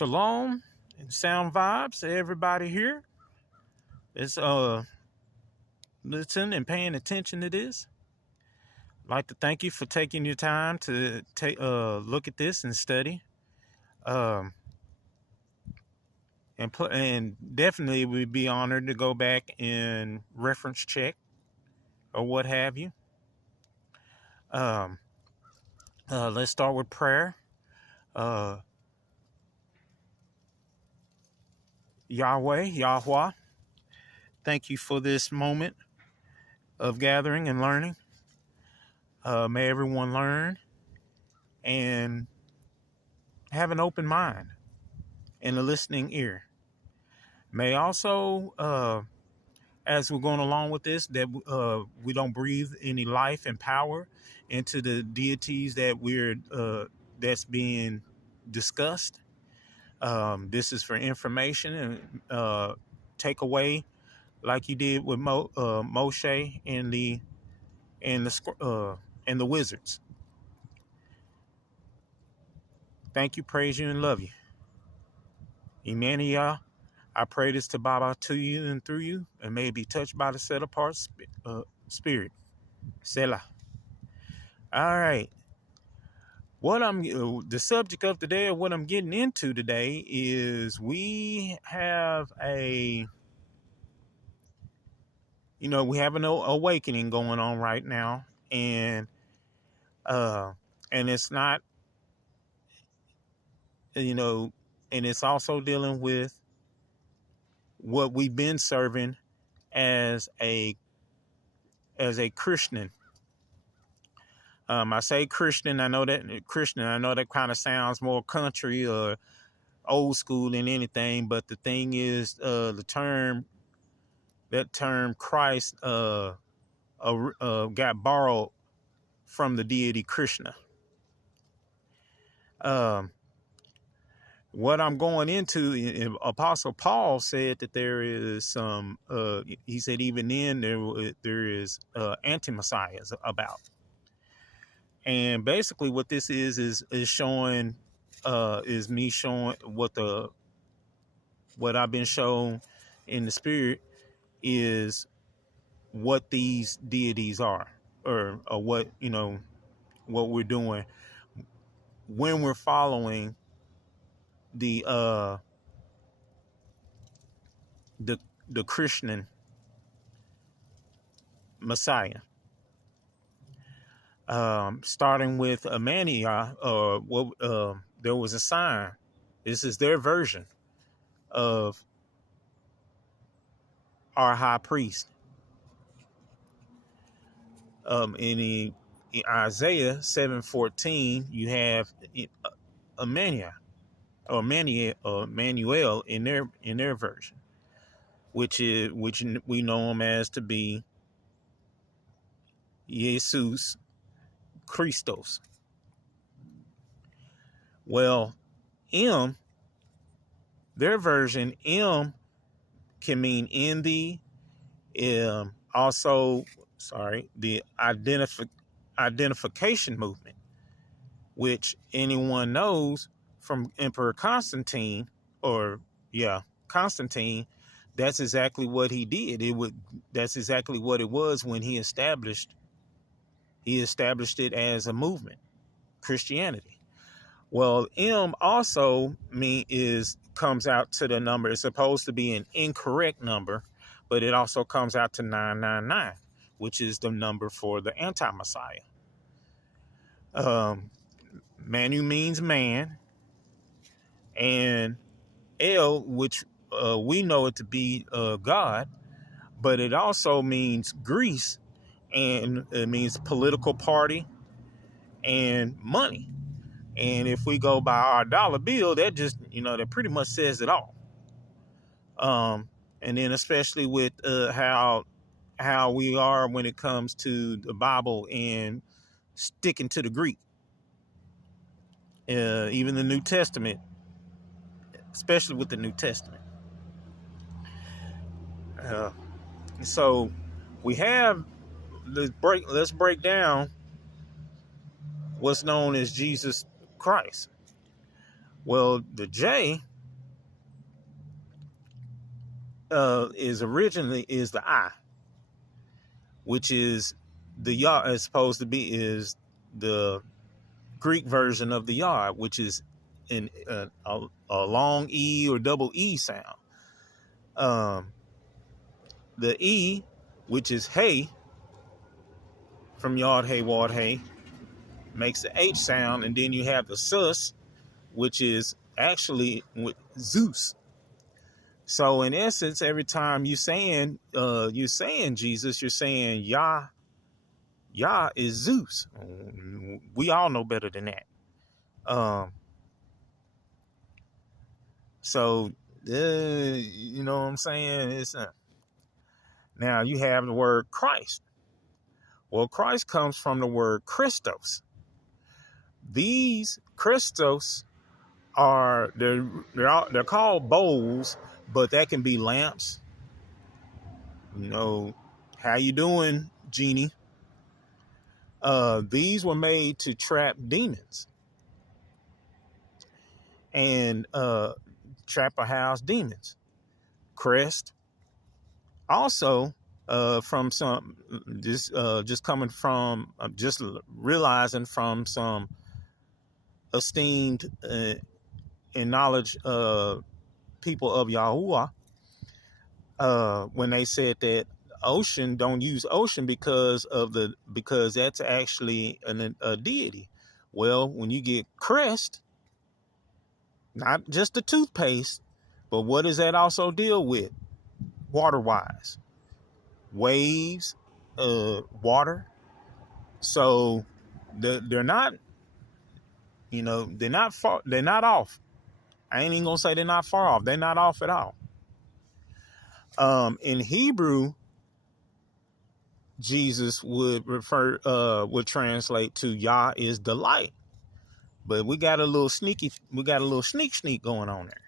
Shalom and sound vibes to everybody here. It's listening and paying attention to this. I'd like to thank you for taking your time to take look at this and study. Um, and definitely we'd be honored to go back and reference check or what have you. Let's start with prayer. Yahweh, thank you for this moment of gathering and learning. May everyone learn and have an open mind and a listening ear. May also, as we're going along with this, that we don't breathe any life and power into the deities that that's being discussed. This is for information and take away, like you did with Moshe and the wizards. Thank you, praise you, and love you. Emmanuel, I pray this to Baba to you and through you, and may it be touched by the set apart spirit. Selah. All right. The subject of today, or what I'm getting into today, is we have an awakening going on right now, and it's not, and it's also dealing with what we've been serving as a Christian. I say Christian. I know that kind of sounds more country or old school than anything. But the thing is, that term Christ got borrowed from the deity Krishna. What I'm going into, Apostle Paul said that there is some. He said even then there is anti-messiahs about. And basically what this is showing, is me showing what I've been shown in the spirit is what these deities are, or what we're doing when we're following the Christian Messiah. Starting with Amania, there was a sign. This is their version of our high priest. In Isaiah 7:14, you have Amania or Manuel in their version, which we know him as to be Jesus Christos. Well, their version, can mean in the, the identification movement, which anyone knows from Emperor Constantine, Constantine, that's exactly what he did. That's exactly what it was when he established it as a movement, Christianity. Well, M also comes out to the number. It's supposed to be an incorrect number, but it also comes out to 999, which is the number for the anti-Messiah. Manu means man, and El, which we know it to be God, but it also means Greece, and it means political party and money. And if we go by our dollar bill, that just, that pretty much says it all. And then especially with how we are when it comes to the Bible and sticking to the Greek. Even the New Testament, especially with the New Testament. So we have, let's break down what's known as Jesus Christ. Well, the J is originally is the I, which is the Yah is supposed to be is the Greek version of the Yah, which is in a long E or double E sound. The E, which is hey, from Yod Hey Wad Hey, makes the H sound, and then you have the sus, which is actually with Zeus. So in essence, every time you're saying Jesus, you're saying Yah. Yah is Zeus. We all know better than that. So you know what I'm saying? It's now you have the word Christ. Well, Christ comes from the word Christos. These Christos are they're called bowls, but that can be lamps. You know, how you doing, Genie? These were made to trap demons and trap or house demons. Crest also from some just coming from just realizing from some esteemed and knowledge people of Yahuwah when they said that ocean, don't use ocean because that's actually a deity. Well, when you get crest, not just the toothpaste, but what does that also deal with? Water-wise, waves, water. So they're not, they're not far. They're not off. I ain't even gonna say they're not far off. They're not off at all. In Hebrew, Jesus would translate to Yah is delight. But we got a little sneak going on there.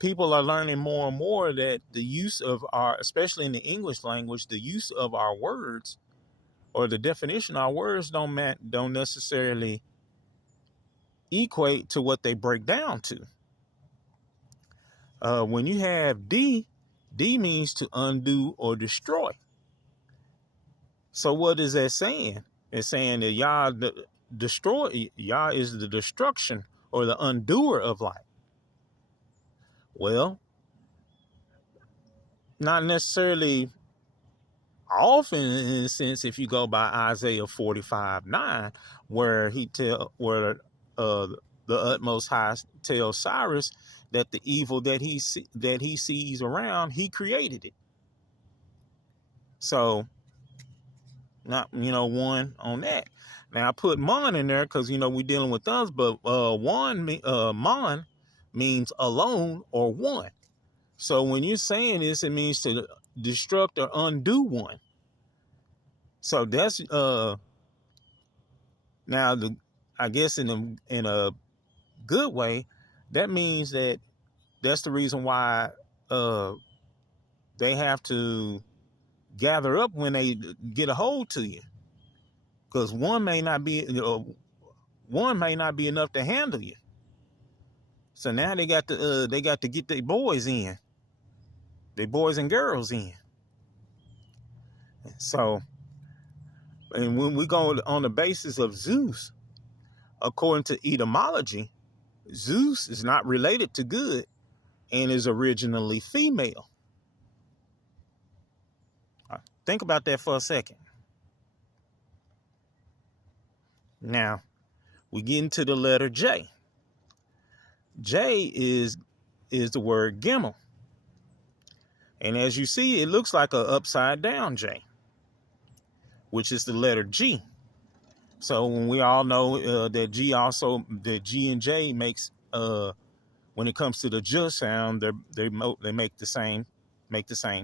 People are learning more and more that the use of especially in the English language, the use of our words or the definition of our words don't necessarily equate to what they break down to. When you have D means to undo or destroy. So what is that saying? It's saying that Yah Yah is the destruction or the undoer of life. Well, not necessarily often in a sense if you go by Isaiah 45:9, where the utmost high tells Cyrus that the evil that he sees around, he created it. So not one on that. Now I put mon in there because we're dealing with us, but mon means alone or one. So when you're saying this, it means to destruct or undo one. So that's now I guess in a good way, that means that that's the reason why they have to gather up when they get a hold to you, because one may not be enough to handle you. So now they got to get their boys in, their boys and girls in. So, and when we go on the basis of Zeus, according to etymology, Zeus is not related to good and is originally female. Think about that for a second. Now, we get into the letter J. J is the word Gimel. And as you see, it looks like an upside down J, which is the letter G. So when we all know that G and J makes, when it comes to the J sound, they make the same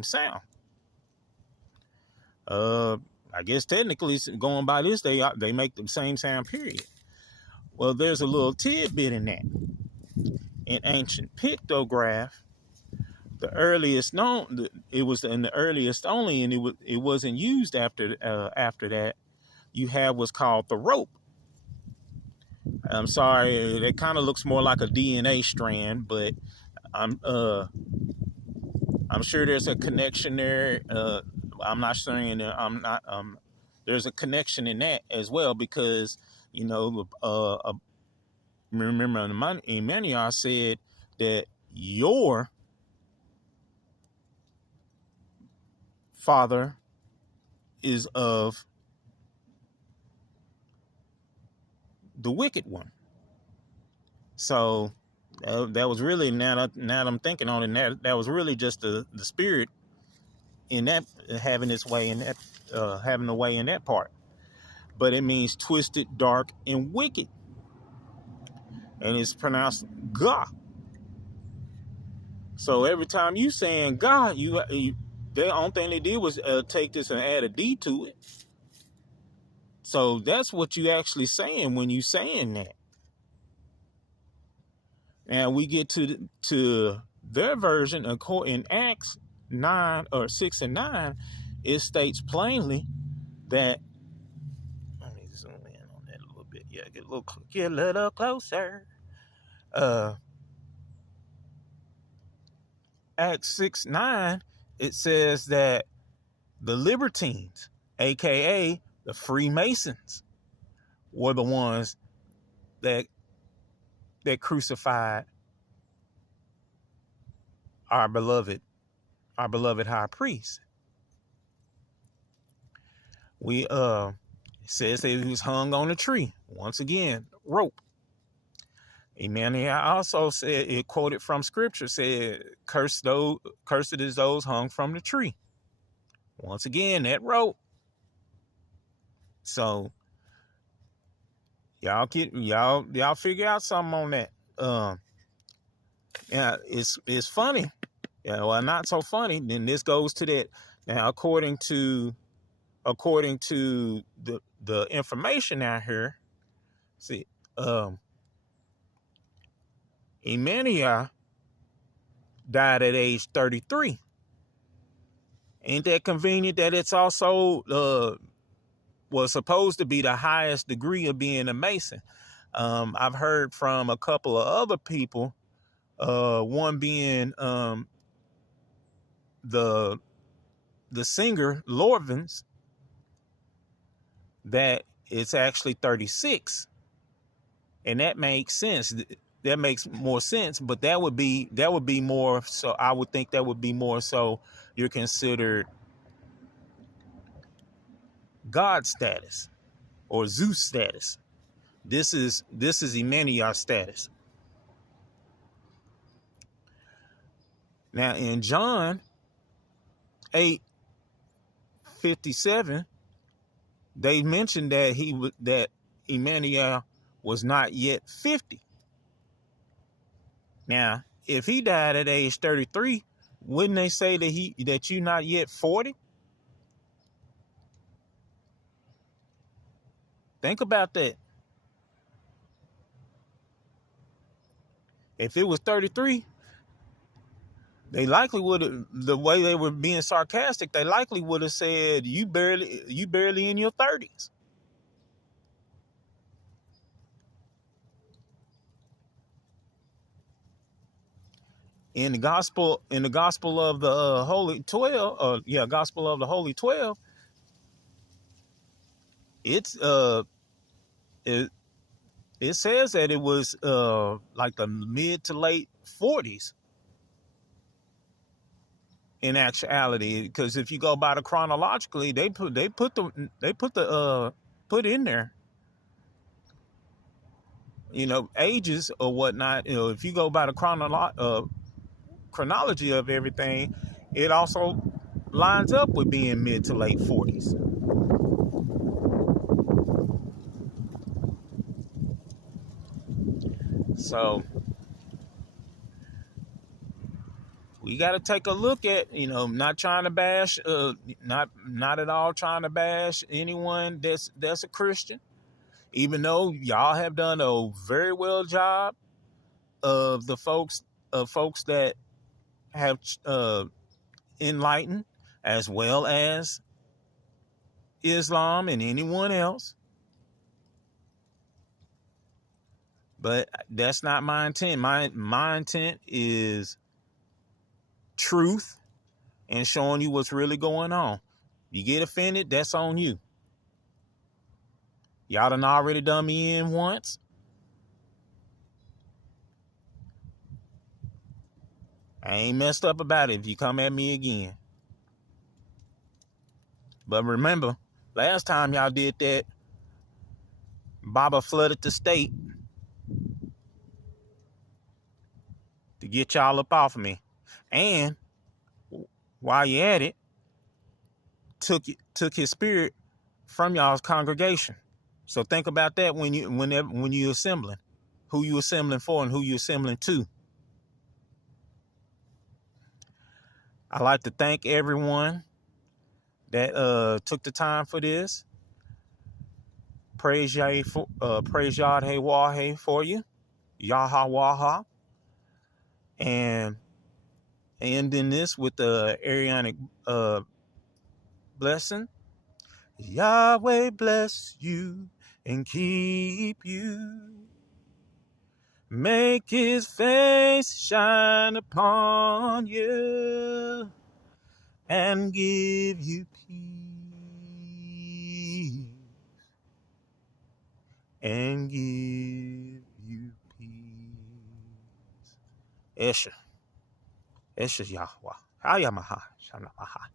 sound. I guess technically, going by this, they make the same sound, period. Well, there's a little tidbit in that. In ancient pictograph, the earliest known, it was in the earliest only, and it wasn't used after that. You have what's called the rope. I'm sorry, that kind of looks more like a DNA strand, but I'm sure there's a connection there. I'm not saying I'm not. There's a connection in that as well because remember Emmanuel said that your father is of the wicked one. So that was really now that I'm thinking on it, that was really just the spirit in that having its way in that having a way in that part. But it means twisted, dark, and wicked, and it's pronounced God. So every time you saying God, the only thing they did was take this and add a D to it. So that's what you actually saying when you saying that. And we get to their version in Acts 9 or 6 and 9, it states plainly that. Let me zoom in on that a little bit. Yeah, get a little closer. Acts 6:9, it says that the libertines, aka the Freemasons, were the ones that crucified our beloved high priest. It says that he was hung on a tree. Once again, rope. Amen. And I also said, it quoted from scripture, said, cursed is those hung from the tree. Once again, that rope. So y'all figure out something on that. Yeah, it's funny. Yeah, well, not so funny. Then this goes to that. Now, according to the information out here, see, Emmanuel died at age 33. Ain't that convenient that it's also was supposed to be the highest degree of being a Mason? I've heard from a couple of other people, one being the singer Lorvins, that it's actually 36, and that makes sense. That makes more sense, but that would be more. So I would think that would be more so you're considered God status or Zeus status. This is Emmanuel status. Now in John 8:57, they mentioned that that Emmanuel was not yet 50. Now, if he died at age 33, wouldn't they say that you're not yet 40? Think about that. If it was 33, they likely would have, the way they were being sarcastic, they likely would have said you barely in your 30s. In the gospel of the Holy 12, gospel of the Holy 12, it's it says that it was like the mid to late 40s in actuality, because if you go by the chronologically, they put in there, ages or whatnot. If you go by the chronology of everything, it also lines up with being mid to late 40s. So we got to take a look at, not trying to bash, not at all trying to bash anyone that's a Christian, even though y'all have done a very well job of folks that have enlightened, as well as Islam and anyone else. But that's not my intent. My intent is truth and showing you what's really going on. You get offended, that's on you. Y'all done already done me in once. I ain't messed up about it if you come at me again. But remember, last time y'all did that, Baba flooded the state to get y'all up off of me. And while you at it, took his spirit from y'all's congregation. So think about that when you're assembling. Who you assembling for and who you assembling to. I'd like to thank everyone that took the time for this. Praise Yah Hey Wah for you. Yaha Waha. And ending this with the Arianic blessing. Yahweh bless you and keep you. Make his face shine upon you and give you peace. And give you peace. Esha Yahweh. Hayamaha. Shanamaha.